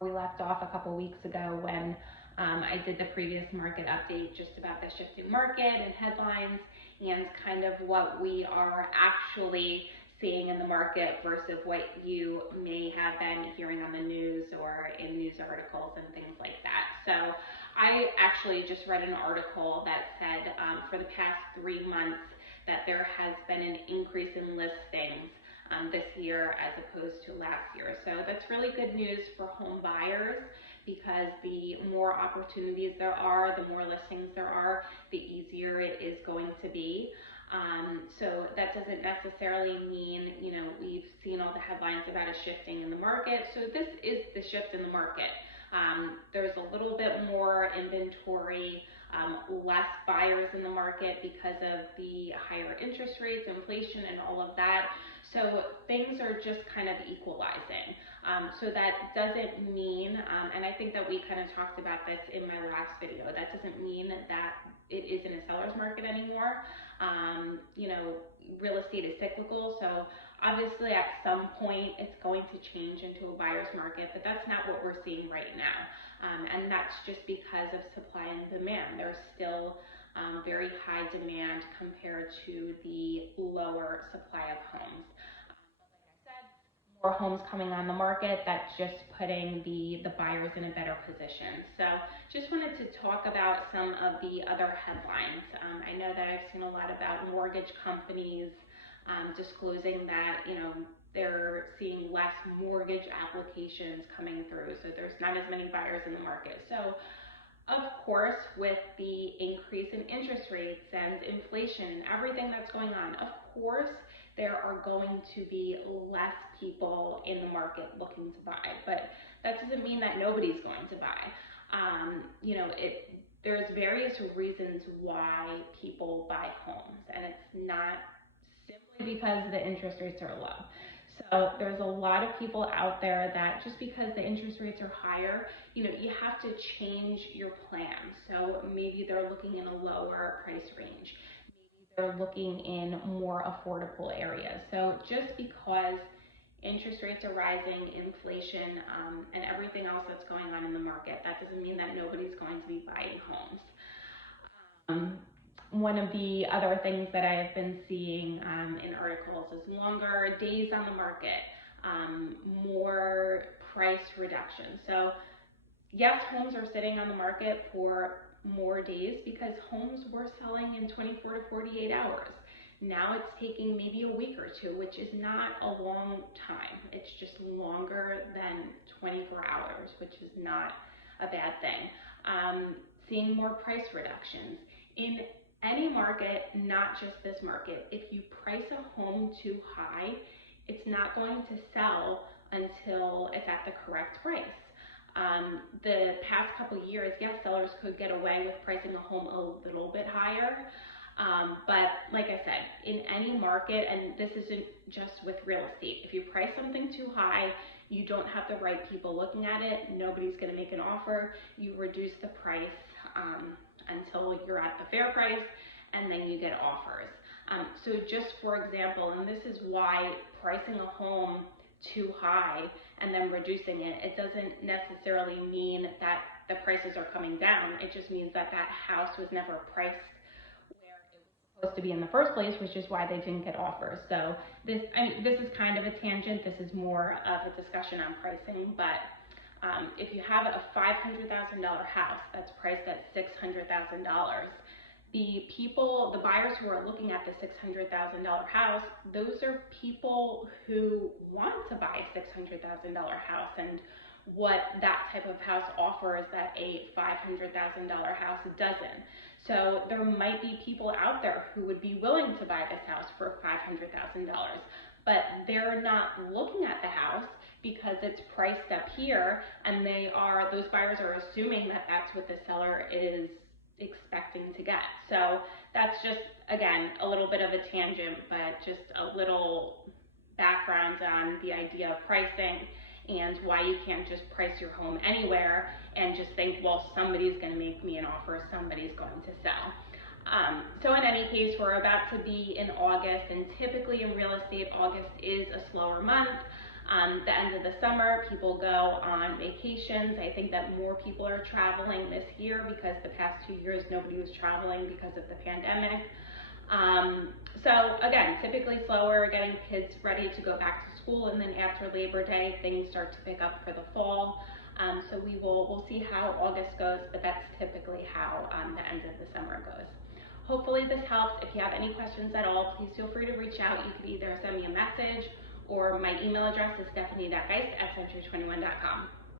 We left off a couple weeks ago when I did the previous market update just about the shifting market and headlines and kind of what we are actually seeing in the market versus what you may have been hearing on the news or in news articles and things like that. So I actually just read an article that said for the past 3 months that there has been an increase in listings this year as opposed to last year. So that's really good news for home buyers because the more opportunities there are, the more listings there are, the easier it is going to be. So that doesn't necessarily mean, we've seen all the headlines about a shifting in the market. So this is the shift in the market. There's a little bit more inventory, less buyers in the market because of the higher interest rates, inflation, and all of that. So things are just kind of equalizing. So that doesn't mean, and I think that we kind of talked about this in my last video, that doesn't mean that it isn't a seller's market anymore. Real estate is cyclical, so obviously at some point it's going to change into a buyer's market, but that's not what we're seeing right now. And that's just because of supply and demand. There's still very high demand compared to the lower supply of homes. Like I said, more homes coming on the market, that's just putting the buyers in a better position. So just wanted to talk about some of the other headlines. I know that I've seen a lot about mortgage companies disclosing that, they're seeing less mortgage applications coming through. So there's not as many buyers in the market. So of course, with the increase in interest rates and inflation and everything that's going on, of course, there are going to be less people in the market looking to buy. But that doesn't mean that nobody's going to buy. There's various reasons why people buy homes, and it's not simply because the interest rates are low. So there's a lot of people out there that just because the interest rates are higher, you have to change your plan. So maybe they're looking in a lower price range. Maybe they're looking in more affordable areas. So just because interest rates are rising, inflation, and everything else that's going on in the market, that doesn't mean that nobody's going to be buying homes. One of the other things that I've been seeing in articles is longer days on the market, more price reduction. So yes, homes are sitting on the market for more days because homes were selling in 24 to 48 hours. Now it's taking maybe a week or two, which is not a long time. It's just longer than 24 hours, which is not a bad thing. Seeing more price reductions. In any market, not just this market, if you price a home too high, it's not going to sell until it's at the correct price. The past couple years, yes, sellers could get away with pricing a home a little bit higher. But like I said, in any market, and this isn't just with real estate, if you price something too high, you don't have the right people looking at it, nobody's going to make an offer, you reduce the price until you're at the fair price, and then you get offers. So just for example, and this is why pricing a home too high and then reducing it, it doesn't necessarily mean that the prices are coming down. It just means that that house was never priced where it was supposed to be in the first place, which is why they didn't get offers. So this is kind of a tangent. This is more of a discussion on pricing, but if you have a $500,000 house that's priced at $600,000, the buyers who are looking at the $600,000 house, those are people who want to buy a $600,000 house, and what that type of house offers that a $500,000 house doesn't. So there might be people out there who would be willing to buy this house for $500,000, but they're not looking at the house because it's priced up here, and those buyers are assuming that that's what the seller is expecting to get. So that's just, again, a little bit of a tangent, but just a little background on the idea of pricing and why you can't just price your home anywhere and just think, well, somebody's going to make me an offer, somebody's going to sell. So in any case, we're about to be in August, and typically in real estate, August is a slower month. The end of the summer, people go on vacations. I think that more people are traveling this year because the past 2 years nobody was traveling because of the pandemic. So again, typically slower, getting kids ready to go back to school, and then after Labor Day, things start to pick up for the fall. So we'll see how August goes, but that's typically how the end of the summer goes. Hopefully this helps. If you have any questions at all, please feel free to reach out. You can either send me a message, or my email address is stephanie.geist@century21.com.